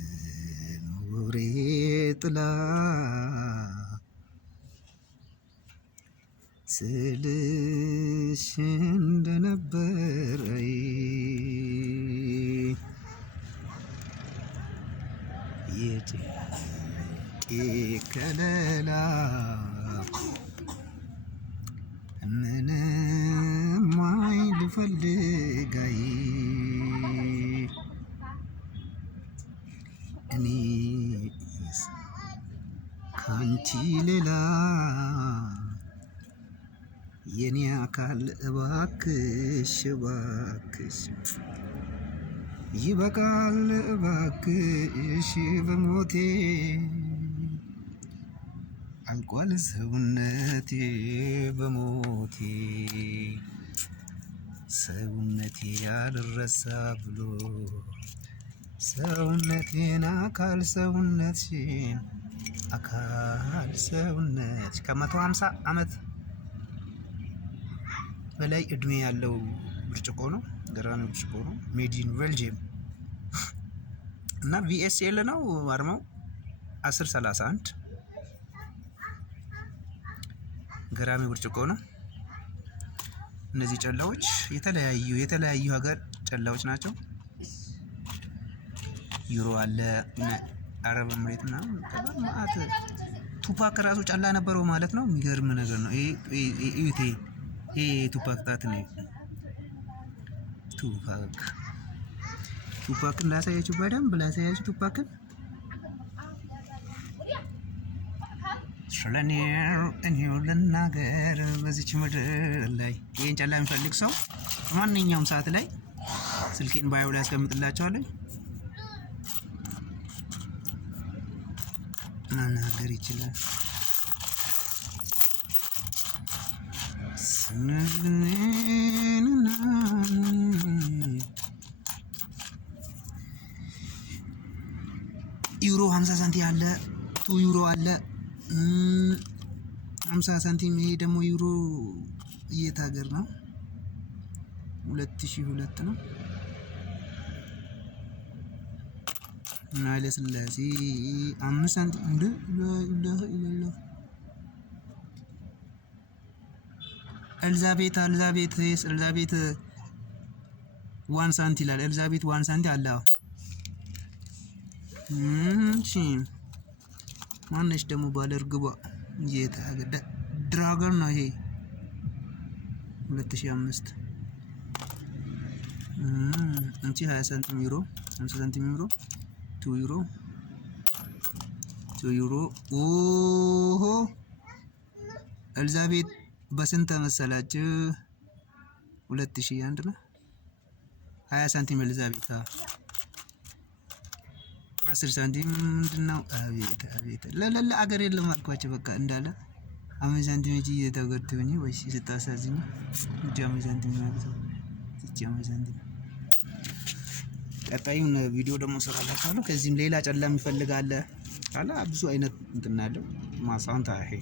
የመኖሬ ጥላ ስልሽ እንደነበረ የጭንቄ ከለላ ምንም አይል ፈልጋይ እኔስ ካንቺ ሌላ የኔ አካል እባክሽ እባክሽ ይበቃል እባክሽ በሞቴ አልቋል ሰውነቴ በሞቴ ሰውነቴ ያልረሳ ብሎ ሰውነቴን አካል ሰውነትሽን አካል ሰውነት ከ150 ዓመት በላይ እድሜ ያለው ብርጭቆ ነው። ገራሚ ብርጭቆ ነው። ሜድ ኢን ቤልጅየም እና ቪኤስኤል ነው አርማው 1031 ገራሚ ብርጭቆ ነው። እነዚህ ጨላዎች የተለያዩ ሀገር ጨላዎች ናቸው። ዩሮ አለ፣ አረብ ኤምሬት እና ማለት ቱፓክ ራሱ ጨላ ነበረው ማለት ነው። የሚገርም ነገር ነው። ይሄ ቱፓክ ጣት ነው። ቱፓክን ላሳያችሁ፣ በደንብ ላሳያችሁ ቱፓክን እኔው ልናገር በዚች ምድር ላይ ይሄን ጨላ የሚፈልግ ሰው ማንኛውም ሰዓት ላይ ስልኬን ባዮ ላይ አስቀምጥላችኋለሁ፣ መናገር ይችላል። ዩሮ 50 ሳንቲም አለ፣ 2 ዩሮ አለ 50 ሳንቲም። ይሄ ደግሞ ዩሮ የት ሀገር ነው? 2002 ነው። ኃይለ ሥላሴ 5 ሳንቲም እንደ ኤልዛቤት 1 ሳንቲ ይላል። ኤልዛቤት 1 ሳንቲ አለ። እሺ ማነሽ ደግሞ ባለ እርግቧ የታገደ ድራገን ነው ይሄ 2005 እንቺ 20 ሳንቲም ዩሮ 50 ሳንቲም ዩሮ 2 ዩሮ ኦሆ ኤልዛቤት በስንት መሰላችሁ? 2001 ነው። 20 ሳንቲም ኤልዛቤት 10 ሳንቲም ምንድነው? አቤት ለለ አገር የለም አልኳቸው። በቃ እንዳለ 5 ሳንቲም እጂ የተገደብኝ ወይስ ስታሳዝኝ እጂ 5 ሳንቲም ማለት ነው። እጂ 5 ሳንቲም ቀጣዩን ቪዲዮ ደግሞ ሰራላችኋለሁ። ከዚህም ሌላ ጨላ የሚፈልጋለ አለ ብዙ አይነት እንትን አለው ማሳንታ ይሄ